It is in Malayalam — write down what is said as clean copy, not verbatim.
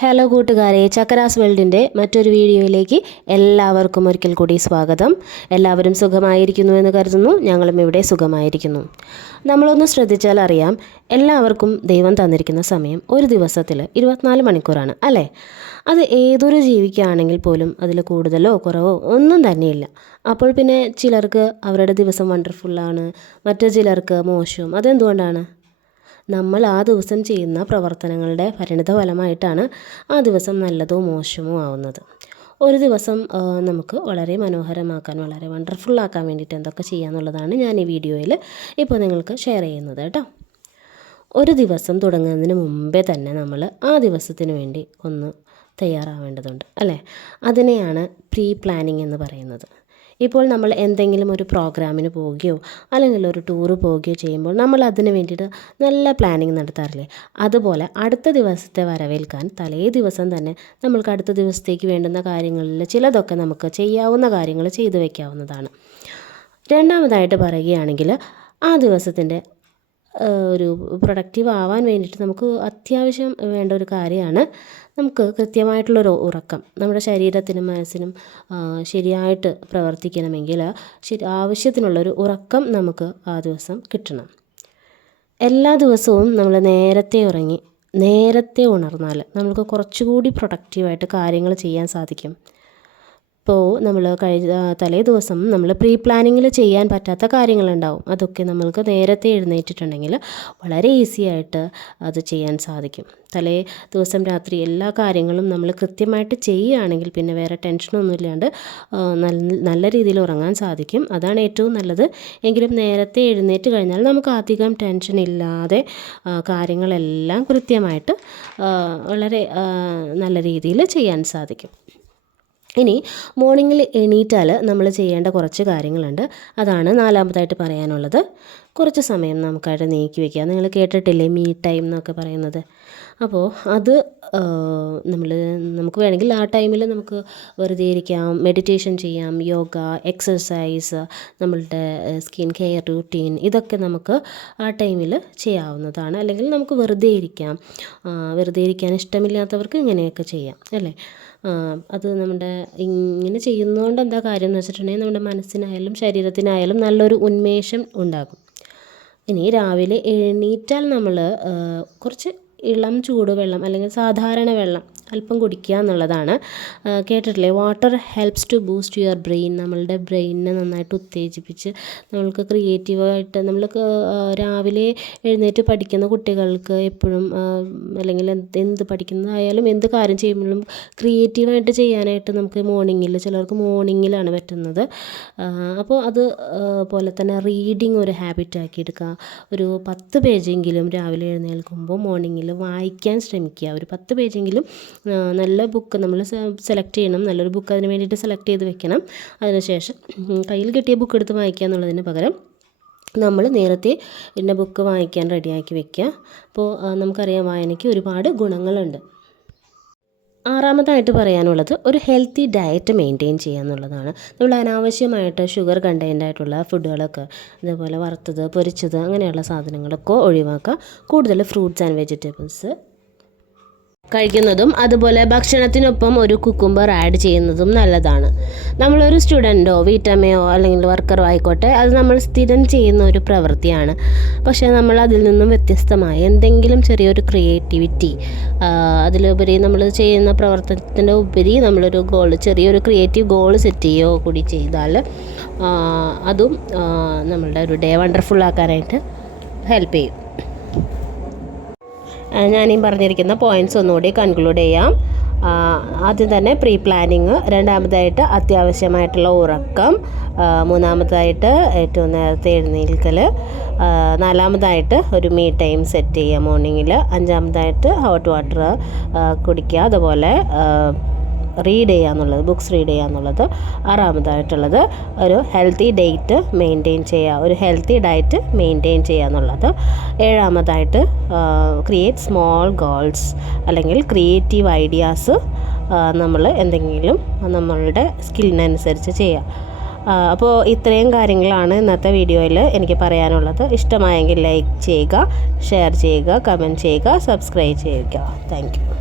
ഹലോ കൂട്ടുകാരെ, ചക്കരാസ് വേൾഡിൻ്റെ മറ്റൊരു വീഡിയോയിലേക്ക് എല്ലാവർക്കും ഒരിക്കൽ കൂടി സ്വാഗതം. എല്ലാവരും സുഖമായിരിക്കുന്നു എന്ന് കരുതുന്നു. ഞങ്ങളും ഇവിടെ സുഖമായിരിക്കുന്നു. നമ്മളൊന്ന് ശ്രദ്ധിച്ചാൽ അറിയാം, എല്ലാവർക്കും ദൈവം തന്നിരിക്കുന്ന സമയം ഒരു ദിവസത്തിൽ 24 മണിക്കൂറാണ് അല്ലേ? അത് ഏതൊരു ജീവിക്കാണെങ്കിൽ പോലും അതിൽ കൂടുതലോ കുറവോ ഒന്നും തന്നെയില്ല. അപ്പോൾ പിന്നെ ചിലർക്ക് അവരുടെ ദിവസം വണ്ടർഫുള്ളാണ്, മറ്റു ചിലർക്ക് മോശവും. അതെന്തുകൊണ്ടാണ്? നമ്മൾ ആ ദിവസം ചെയ്യുന്ന പ്രവർത്തനങ്ങളുടെ പരിണിതഫലമായിട്ടാണ് ആ ദിവസം നല്ലതോ മോശമോ ആവുന്നത്. ഒരു ദിവസം നമുക്ക് വളരെ മനോഹരമാക്കാൻ, വളരെ വണ്ടർഫുള്ളാക്കാൻ വേണ്ടിയിട്ട് എന്തൊക്കെ ചെയ്യാമെന്നുള്ളതാണ് ഞാൻ ഈ വീഡിയോയിൽ ഇപ്പോൾ നിങ്ങൾക്ക് ഷെയർ ചെയ്യുന്നത് കേട്ടോ. ഒരു ദിവസം തുടങ്ങുന്നതിന് മുമ്പേ തന്നെ നമ്മൾ ആ ദിവസത്തിന് വേണ്ടി ഒന്ന് തയ്യാറാവേണ്ടതുണ്ട് അല്ലേ? അതിനെയാണ് പ്രീ പ്ലാനിങ് എന്ന് പറയുന്നത്. ഇപ്പോൾ നമ്മൾ എന്തെങ്കിലും ഒരു പ്രോഗ്രാമിന് പോവുകയോ അല്ലെങ്കിൽ ഒരു ടൂറ് പോവുകയോ ചെയ്യുമ്പോൾ നമ്മൾ അതിന് വേണ്ടിയിട്ട് നല്ല പ്ലാനിങ് നടത്താറില്ലേ? അതുപോലെ അടുത്ത ദിവസത്തെ വരവേൽക്കാൻ തലേ ദിവസം തന്നെ നമ്മൾക്ക് അടുത്ത ദിവസത്തേക്ക് വേണ്ടുന്ന കാര്യങ്ങളിൽ ചിലതൊക്കെ നമുക്ക് ചെയ്യാവുന്ന കാര്യങ്ങൾ ചെയ്തു വയ്ക്കാവുന്നതാണ്. രണ്ടാമതായിട്ട് പറയുകയാണെങ്കിൽ, ആ ദിവസത്തിൻ്റെ ഒരു പ്രൊഡക്റ്റീവ് ആവാൻ വേണ്ടിയിട്ട് നമുക്ക് അത്യാവശ്യം വേണ്ട ഒരു കാര്യമാണ് നമുക്ക് കൃത്യമായിട്ടുള്ളൊരു ഉറക്കം. നമ്മുടെ ശരീരത്തിനും മനസ്സിനും ശരിയായിട്ട് പ്രവർത്തിക്കണമെങ്കിൽ ആവശ്യത്തിനുള്ളൊരു ഉറക്കം നമുക്ക് ആ ദിവസം കിട്ടണം. എല്ലാ ദിവസവും നമ്മൾ നേരത്തെ ഉറങ്ങി നേരത്തെ ഉണർന്നാൽ നമുക്ക് കുറച്ചുകൂടി പ്രൊഡക്റ്റീവായിട്ട് കാര്യങ്ങൾ ചെയ്യാൻ സാധിക്കും. ഇപ്പോൾ നമ്മൾ തലേ ദിവസം നമ്മൾ പ്രീ പ്ലാനിങ്ങിൽ ചെയ്യാൻ പറ്റാത്ത കാര്യങ്ങളുണ്ടാവും. അതൊക്കെ നമ്മൾക്ക് നേരത്തെ എഴുന്നേറ്റിട്ടുണ്ടെങ്കിൽ വളരെ ഈസി ആയിട്ട് അത് ചെയ്യാൻ സാധിക്കും. തലേ ദിവസം രാത്രി എല്ലാ കാര്യങ്ങളും നമ്മൾ കൃത്യമായിട്ട് ചെയ്യുകയാണെങ്കിൽ പിന്നെ വേറെ ടെൻഷനൊന്നും ഇല്ലാണ്ട് നല്ല രീതിയിൽ ഉറങ്ങാൻ സാധിക്കും. അതാണ് ഏറ്റവും നല്ലത്. എങ്കിലും നേരത്തെ എഴുന്നേറ്റ് കഴിഞ്ഞാൽ നമുക്ക് അധികം ടെൻഷൻ ഇല്ലാതെ കാര്യങ്ങളെല്ലാം കൃത്യമായിട്ട് വളരെ നല്ല രീതിയിൽ ചെയ്യാൻ സാധിക്കും. ഇനി മോർണിംഗിൽ എണീറ്റാൽ നമ്മൾ ചെയ്യേണ്ട കുറച്ച് കാര്യങ്ങളുണ്ട്. അതാണ് നാലാമതായിട്ട് പറയാനുള്ളത്. കുറച്ച് സമയം നമുക്കായിട്ട് നീക്കി വയ്ക്കുക. നിങ്ങൾ കേട്ടിട്ടില്ലേ മീ ടൈം എന്നൊക്കെ പറയുന്നത്? അപ്പോൾ അത് നമുക്ക് വേണമെങ്കിൽ ആ ടൈമിൽ നമുക്ക് വെറുതെ ഇരിക്കാം, മെഡിറ്റേഷൻ ചെയ്യാം, യോഗ, എക്സസൈസ്, നമ്മളുടെ സ്കിൻ കെയർ റൂട്ടീൻ, ഇതൊക്കെ നമുക്ക് ആ ടൈമിൽ ചെയ്യാവുന്നതാണ്. അല്ലെങ്കിൽ നമുക്ക് വെറുതെ ഇരിക്കാൻ ഇഷ്ടമില്ലാത്തവർക്ക് ഇങ്ങനെയൊക്കെ ചെയ്യാം അല്ലേ? അത് നമ്മുടെ ഇങ്ങനെ ചെയ്യുന്നതുകൊണ്ട് എന്താ കാര്യം എന്ന് വെച്ചിട്ടുണ്ടെങ്കിൽ നമ്മുടെ മനസ്സിനായാലും ശരീരത്തിനായാലും നല്ലൊരു ഉന്മേഷം ഉണ്ടാകും. ഇനി രാവിലെ എണീറ്റാൽ നമ്മൾ കുറച്ച് ഇളം ചൂടുവെള്ളം അല്ലെങ്കിൽ സാധാരണ വെള്ളം അല്പം കുടിക്കുക എന്നുള്ളതാണ്. കേട്ടിട്ടില്ലേ, water helps to boost your brain. നമ്മളുടെ ബ്രെയിനിനെ നന്നായിട്ട് ഉത്തേജിപ്പിച്ച് നമ്മൾക്ക് ക്രിയേറ്റീവായിട്ട് രാവിലെ എഴുന്നേറ്റ് പഠിക്കുന്ന കുട്ടികൾക്ക് എപ്പോഴും അല്ലെങ്കിൽ എന്ത് പഠിക്കുന്നതായാലും എന്ത് കാര്യം ചെയ്യുമ്പോഴും ക്രിയേറ്റീവായിട്ട് ചെയ്യാനായിട്ട് നമുക്ക് ചിലർക്ക് മോർണിംഗിലാണ് പറ്റുന്നത്. അപ്പോൾ അത് പോലെ തന്നെ റീഡിങ് ഒരു ഹാബിറ്റാക്കി എടുക്കുക. ഒരു 10 പേജെങ്കിലും രാവിലെ എഴുന്നേൽക്കുമ്പോൾ മോർണിംഗിൽ വായിക്കാൻ ശ്രമിക്കുക. ഒരു 10 പേജെങ്കിലും നല്ല ബുക്ക് നമ്മൾ സെലക്ട് ചെയ്യണം. നല്ലൊരു ബുക്ക് അതിന് വേണ്ടിയിട്ട് സെലക്ട് ചെയ്ത് വെക്കണം. അതിനുശേഷം കയ്യിൽ കിട്ടിയ ബുക്ക് എടുത്ത് വായിക്കുക എന്നുള്ളതിന് പകരം നമ്മൾ നേരത്തെ ഇന്ന ബുക്ക് വായിക്കാൻ റെഡിയാക്കി വെക്കുക. അപ്പോൾ നമുക്കറിയാം, വായനയ്ക്ക് ഒരുപാട് ഗുണങ്ങളുണ്ട്. ആറാമതായിട്ട് പറയാനുള്ളത് ഒരു ഹെൽത്തി ഡയറ്റ് മെയിൻറ്റെയിൻ ചെയ്യുക എന്നുള്ളതാണ്. നമ്മൾ അനാവശ്യമായിട്ട് ഷുഗർ കണ്ടൻ്റായിട്ടുള്ള ഫുഡുകളൊക്കെ, അതേപോലെ വറുത്തത്, പൊരിച്ചത്, അങ്ങനെയുള്ള സാധനങ്ങളൊക്കെ ഒഴിവാക്കുക. കൂടുതൽ ഫ്രൂട്ട്സ് ആൻഡ് വെജിറ്റബിൾസ് കഴിക്കുന്നതും അതുപോലെ ഭക്ഷണത്തിനൊപ്പം ഒരു കുക്കുംബർ ആഡ് ചെയ്യുന്നതും നല്ലതാണ്. നമ്മളൊരു സ്റ്റുഡൻറ്റോ വീട്ടമ്മയോ അല്ലെങ്കിൽ വർക്കറോ ആയിക്കോട്ടെ, അത് നമ്മൾ സ്ഥിരം ചെയ്യുന്ന ഒരു പ്രവൃത്തിയാണ്. പക്ഷേ നമ്മൾ അതിൽ നിന്നും വ്യത്യസ്തമായി എന്തെങ്കിലും ചെറിയൊരു ക്രിയേറ്റിവിറ്റി, അതിലുപരി നമ്മൾ ചെയ്യുന്ന പ്രവർത്തനത്തിൻ്റെ ഉപരി നമ്മളൊരു ചെറിയൊരു ക്രിയേറ്റീവ് ഗോൾ സെറ്റ് ചെയ്യുകയോ കൂടി ചെയ്താൽ അതും നമ്മളുടെ ഒരു ഡേ വണ്ടർഫുള്ളാക്കാനായിട്ട് ഹെൽപ്പ് ചെയ്യും. ഞാനീ പറഞ്ഞിരിക്കുന്ന പോയിൻറ്റ്സ് ഒന്നുകൂടി കൺക്ലൂഡ് ചെയ്യാം. ആദ്യം തന്നെ പ്രീ പ്ലാനിങ്, രണ്ടാമതായിട്ട് അത്യാവശ്യമായിട്ടുള്ള ഉറക്കം, മൂന്നാമതായിട്ട് ഏറ്റവും നേരത്തെ എഴുന്നേൽക്കൽ, നാലാമതായിട്ട് ഒരു മീ ടൈം സെറ്റ് ചെയ്യുക മോർണിംഗിൽ, അഞ്ചാമതായിട്ട് ഹോട്ട് വാട്ടർ കുടിക്കുക, അതുപോലെ ബുക്സ് റീഡ് ചെയ്യുക എന്നുള്ളത്, ആറാമതായിട്ടുള്ളത് ഒരു ഹെൽത്തി ഡയറ്റ് മെയിൻറ്റെയിൻ ചെയ്യുക എന്നുള്ളത്, ഏഴാമതായിട്ട് ക്രിയേറ്റ് സ്മോൾ ഗോൾസ് അല്ലെങ്കിൽ ക്രിയേറ്റീവ് ഐഡിയാസ് നമ്മൾ എന്തെങ്കിലും നമ്മളുടെ സ്കില്ലിനനുസരിച്ച് ചെയ്യുക. അപ്പോൾ ഇത്രയും കാര്യങ്ങളാണ് ഇന്നത്തെ വീഡിയോയിൽ എനിക്ക് പറയാനുള്ളത്. ഇഷ്ടമായെങ്കിൽ ലൈക്ക് ചെയ്യുക, ഷെയർ ചെയ്യുക, കമൻറ്റ് ചെയ്യുക, സബ്സ്ക്രൈബ് ചെയ്യുക. Thank you.